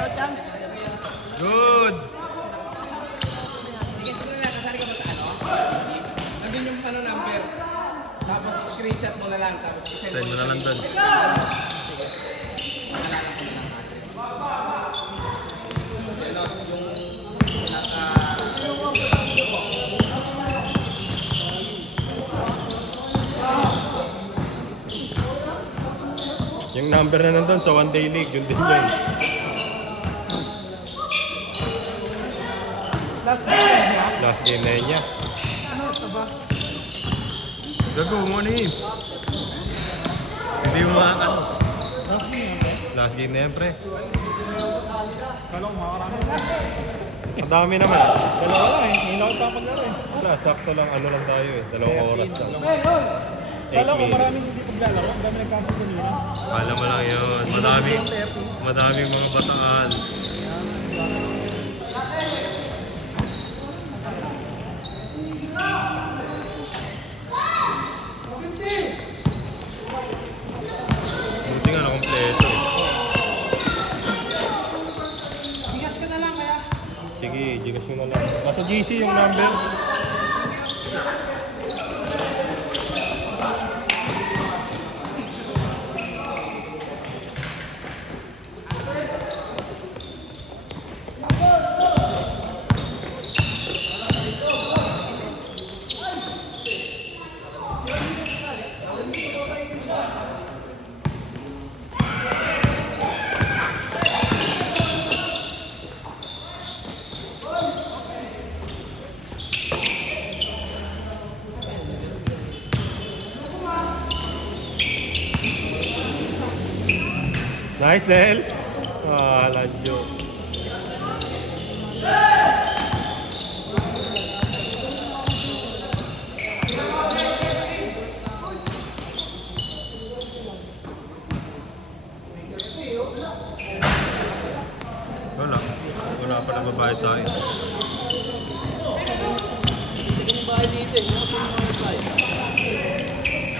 Good! Kasali ka ba sa ano? Nandun yung ano number. Tapos screenshot mo na lang. Tapos Send mo na lang doon. Yung number na nandun sa One Day League, yun din yun. Last game na yun niya. Gago mo ano yun? Hindi mo makakano. Last game na yan, pre. Kalong makakarami. Ang dami naman. Dalawa lang eh. Hindi na ako papaglaro eh. Wala, sakto lang. Ano lang tayo eh. 2 oras lang. Kala ko 8 minutes. maraming hindi paglalaro. Ang dami nagkakasunod. Kala mo lang yun. Madaming mga bataan. Buti nga na kompleto eh. Gigas ka na lang kaya. Sige, gigas mo na lang. Nasa GC yung number. Nice, Nel. Ah, Lanjo. Wala pa na babae sa akin.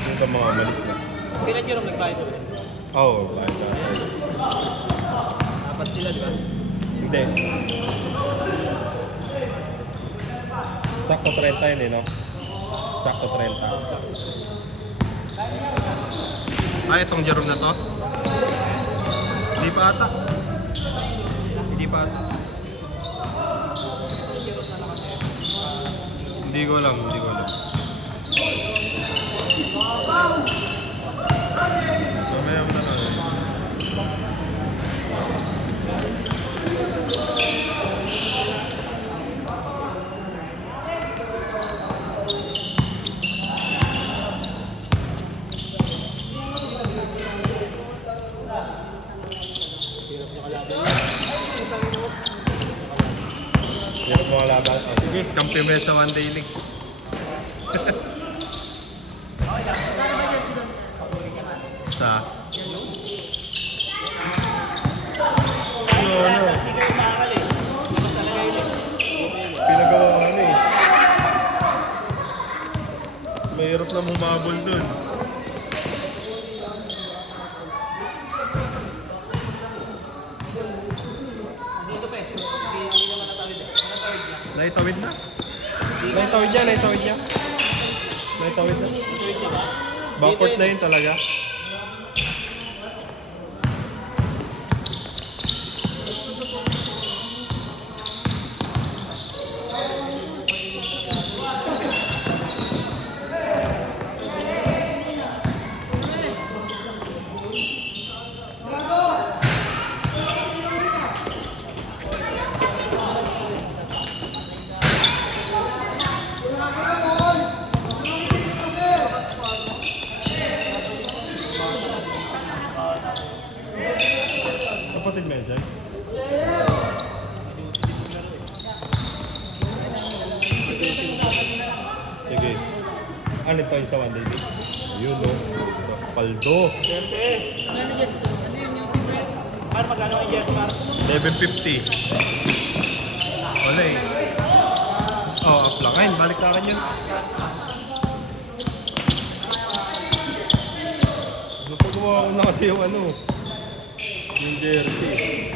Yung ka mga malis na. Sila Jerome nagbayad na rin. Oo, babae sa akin. Dapat sila di ba? Hindi. Sakto 30 yun eh, no? Sakto 30. Ah, itong Jerome na to? Hindi pa ata. Hindi pa ata. Hindi ko alam, hindi ko alam. Mamaya mo na lang. Hirap mo kalaban. Oh, sige, kampi mo yan sa One Day League. Sa? Ano? Hindi kayo makakal eh. Mas talaga yun eh. Pinagawa ko ano eh. Mahirap na humabol dun. Dito pa eh. Hindi naman natawid eh. Naitawid na? Naitawid niya, naitawid niya. Naitawid na. Backward na yun talaga. Kapatid mo yan dyan? Sige. Ano ito yung sa One Day League? Yun o. Paldo. Siyempre. Ano yun yung secrets? Para magkano ang yes para? 1150. Wala eh. Oh, uplangan. Balik na rin yun. Napagawa ko na kasi yung ano. Yung jersey.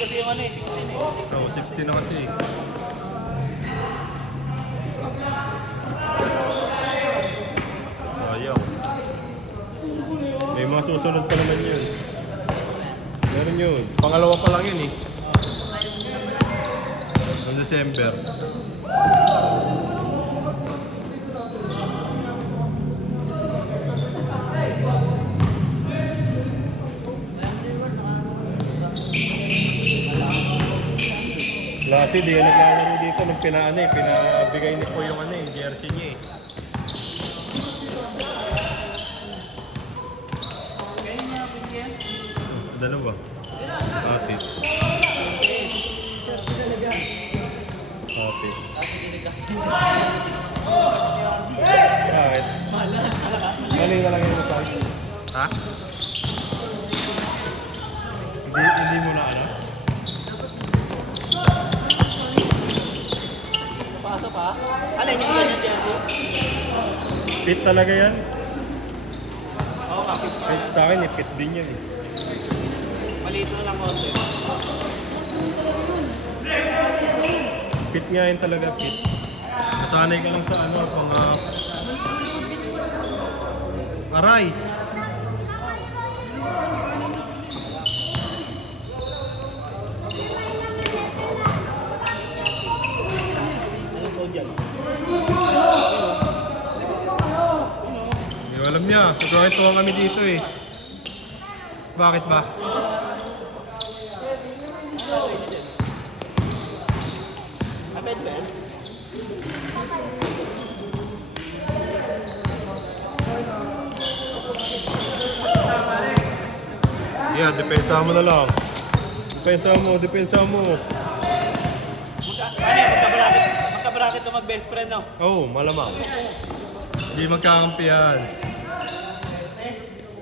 kasi yung ano eh, 16 eh. Oo, 60 na kasi. Ayaw. May mga susunod pa naman yun. Meron yun. Pangalawa pa lang yun eh. Noong December. Kasi di yan naglalaro dito nung pinabigay ni po yung jersey niya eh. Dalawa. Ate. Ate. Bakit? Mali na lang yung size. Ha? Hindi mo na ano? Pasok pa? Alay, hindi yan yung jersey. Fit talaga yan? Oo nga, Fit sa akin eh, fit din yan eh. maliit na lang konti. Fit nga yun talaga, fit. Nasanay ka lang sa ano, aray! Anong code yan? Hindi ko alam niya. Nagkakituwa kami dito eh. Bakit ba? Abed ba yan? Yeah, depensa mo na lang. Depensa mo. Ano yan, magkabracket to mag-best friend, no? Oo, malamang. Hindi magkakampihan.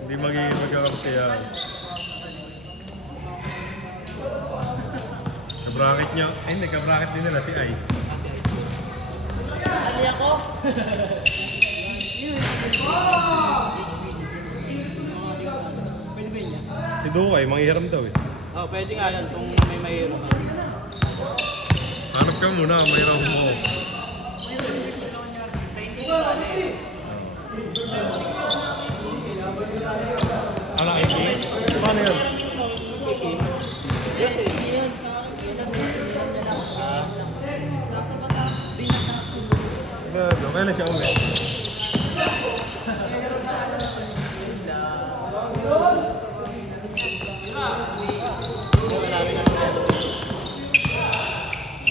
Hindi magiging magkakampihan. Sa bracket niya, hindi, ka-bracket din nila si Ice. Ali ako. Si Dukay, manghihiram daw eh. Oh, pwede nga yan kung may mahirap. Hanap ka muna, mayroon mo. Ano, Iki? Paano yun? Yes, eh. Kailan siya uwi?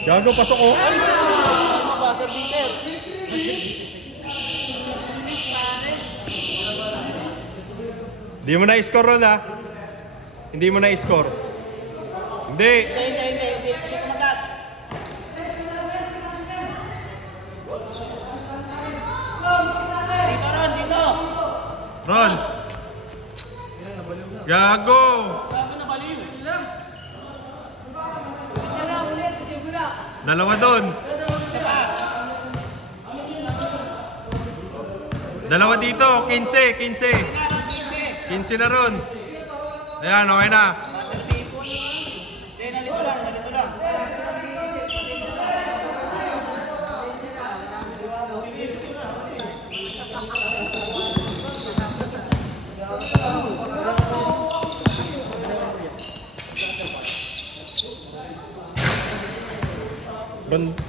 Gago, pasok ko. Buzzer beater. Hindi mo na-score ron ha? Hindi mo na-score. Hindi. Hindi. Shoot mo kat. Dito ron, dito. Ron. Gago. Kaso nabaliw. Dalawa doon. Dalawa dito. 15 na ron. Ayan, okay na. Hindi, nalito lang.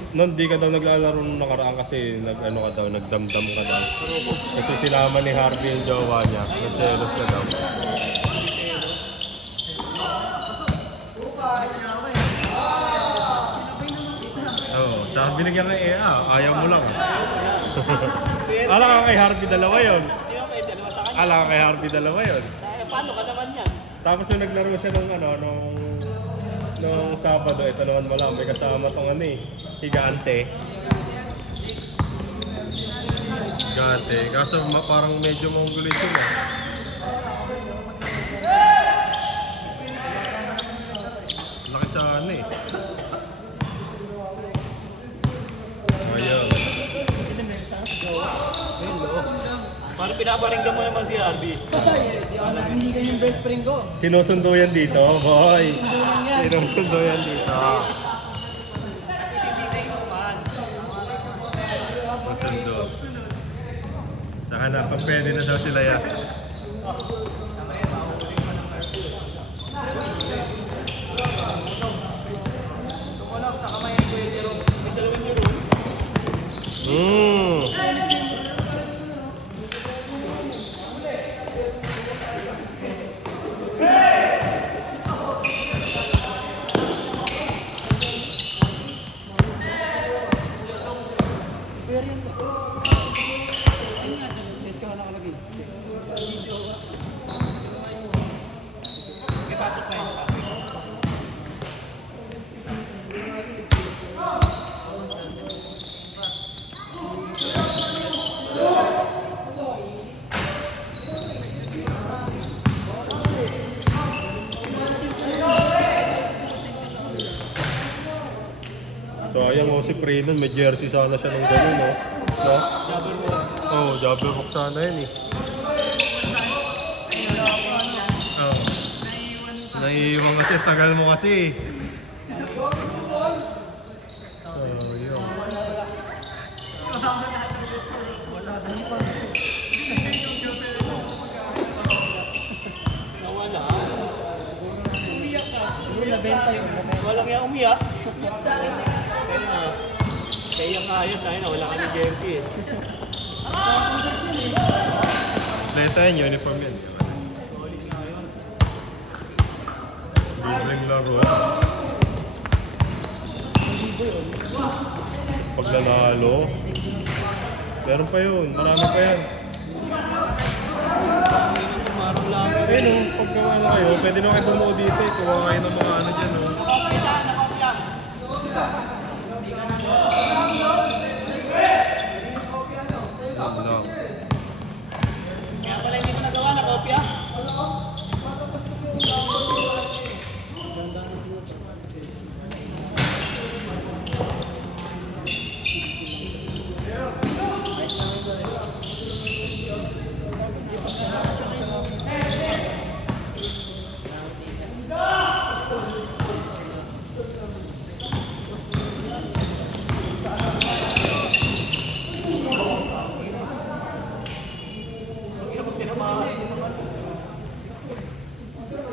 Noon di ka daw naglalaro nung nakaraan kasi nagdamdam ka daw. Kasi sinama ni Harvey yung jowa niya. Nagselos ka daw. Oo, tsaka binigyan ka EA. Ayaw mo lang. Alam ka kay Harvey dalawa yun. Hindi mo kayo, dalawa sa kanya. Alam ka kay Harvey dalawa yun. Paano ka naman yan? Tapos yung naglaro siya nung Sabado, ito naman wala, may kasama tong higante. Kaso parang medyo monggulit yun eh. Laki sa eh. Ayaw. Parang pinaparinggan mo naman si Harvey. Hindi ka yung best friend ko. Sinusundo yan dito, boy. Hindi lang yan. Sinusundo yan dito. Hindi sa inuman. Masundo. Sa hanapan, pwede na daw sila yan. Tumalak sa kamay ng Kuya Jerome. May dalawang Jerome. Kuya Rian ba? Yes ka nakalagay. May pasok na yun. So ayan mo si Freedon, may jersey sana siya ng gano'n, no? No? Jabberwock. Oh, Jabberwock sana yun eh. Oh. Naiiwan kasi, tagal mo kasi. So, yun. Nawala. Umiyak ka. Nabenta yung walang yan umiyak. Kaya nga. Kaya nga yun tayo na wala kami jersey eh. Leta yun, uniform yun. Libreng laro. Tapos pag nanalo, meron pa yun, marami pa yan. Tumarong lang. Ayun o, pag gawa na kayo, pwede na kayo bumuo dito eh. Kuha kayo ng mga ano dyan o. Ano? Kaya pala hindi ko nagawa na kopya.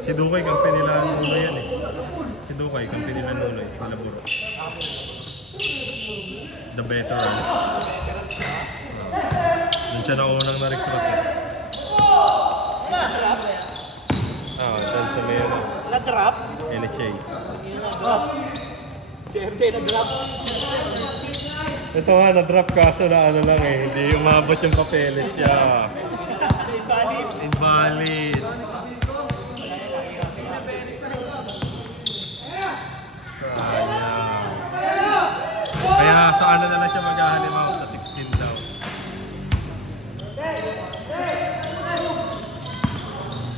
Si Dukay, kampi nila Nunoy yan eh. Si Dukay, kampi nila Nunoy, Malaburo. The veteran. Yun siya na unang na-recruit eh. Na-drop? Dyan sa may ano, Na-drop? NHA. Yun na-drop. Si MD na-drop. Ito nga, na-drop kaso na ano lang eh. Hindi umabot yung papeles siya. Invalid. Invalid. Sayang. Kaya sa ano na lang siya maghahalimaw sa 16 daw.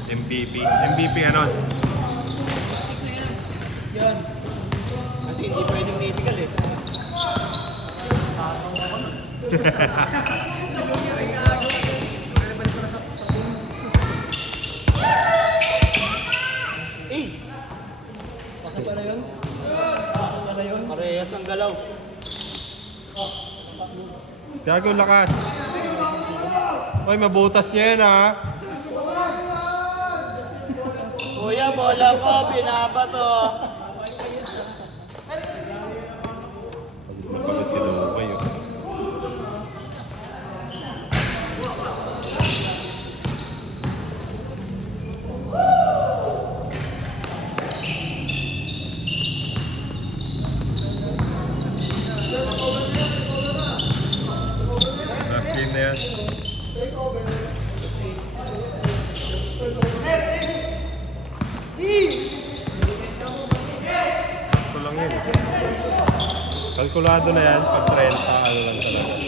MVP ano? Yun. Kasi hindi pwedeng medical eh. Eh! Pasok pala yun? Pasok pala yun? Parehas ng galaw. Gago lakas. Oy, mabutas niya yan ha. Kuya, bola ko, binabato. Napagod si Dukay oh. Last game na yan. Ito lang yun. Kalkulado na yan, pag 30, ano lang talaga.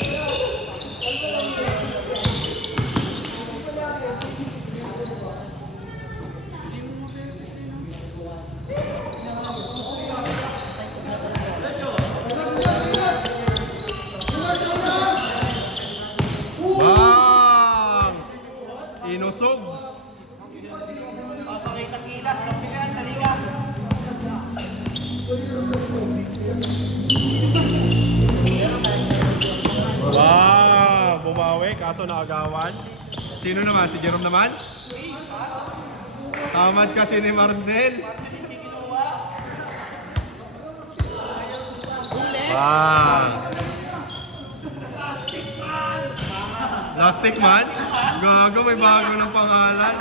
Bang! Inusog! Papakita kilas, kapigan sa liga. Wow! Bumawi, kaso naagawan. Sino naman? Si Jerome naman? Tamad kasi ni Marnel. Wow! Plastic man? Gago, may bago ng pangalan.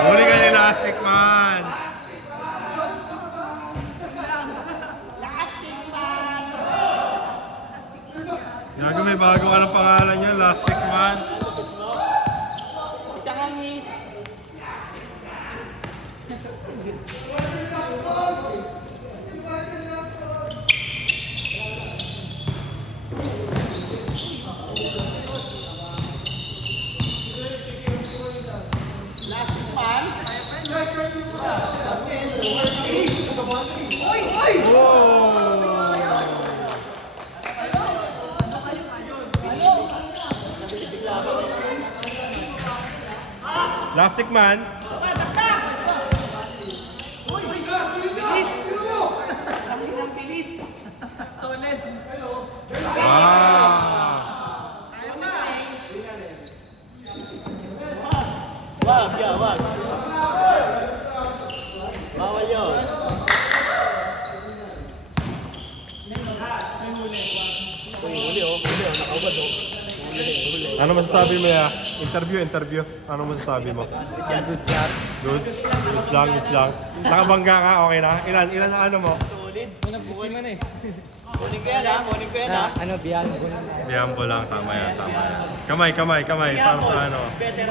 Huli ka ni Plastic man. Gago, may bago ka ng pangalan niya, Plastic man. Isang hangin. Plastic man. Wag, ya, wag. Bawal yun. Huli, nakaubad, Huli. Ano masasabi mo ya? Interview. Ano masasabi mo? Goods lang. Goods? Goods lang. Nakabangga ka, okay na? Ilan ang ano mo? Solid. Kunin mo na eh. Kunin ko yan ha. Ano, biyang? Biyambo lang, tama yan. Kamay. Para sa ano? Veteran.